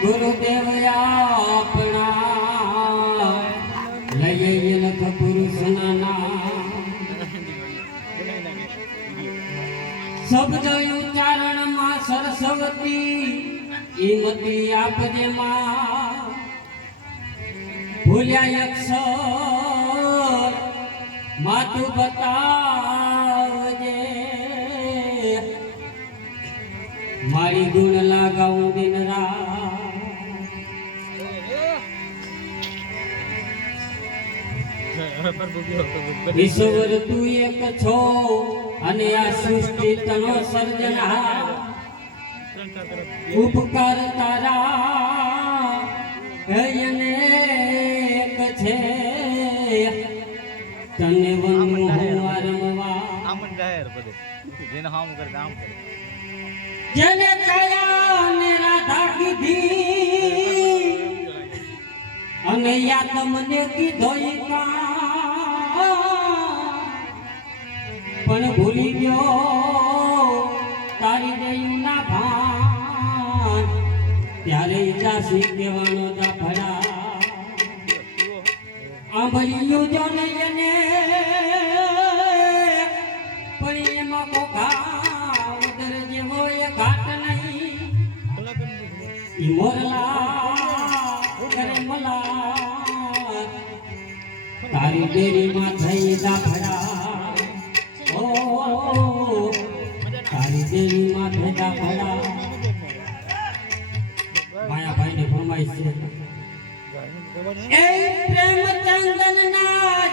ગુરુદેવ આપણા. લઈએ લખ પુરુષના ના શબ્દ ઉચ્ચારણમાં સરસ્વતી. ઈમતી આપજે માં. ભૂલ્યા અક્ષર માતું બતાવજે. મારી ગુણ લાગાવું દિન ઈશ્વર તું એક છો અને આ સૃષ્ટિ તનો સર્જનહાર ઉપકાર તારા હૈયને એક છે. તને વંદનું હું આમન જાહેર બધે. જેને હામ કરે આમ કરે. જેને કયા ને રાધા કીધી અને યા તમને કીધો કાં. પણ ભૂલી ગયો. તારી દયું ના ભાન. ત્યારે જાસી કહેવાનો દાફડા આંબલિયું જો ને એને. પણ એમાં કોકા ઉદર જેવો એ ઘાટ નહીં. મોરલા કરે મલા તારી ડેરીમાં ફરમાઈશ છે. એ પ્રેમ ચંદન ના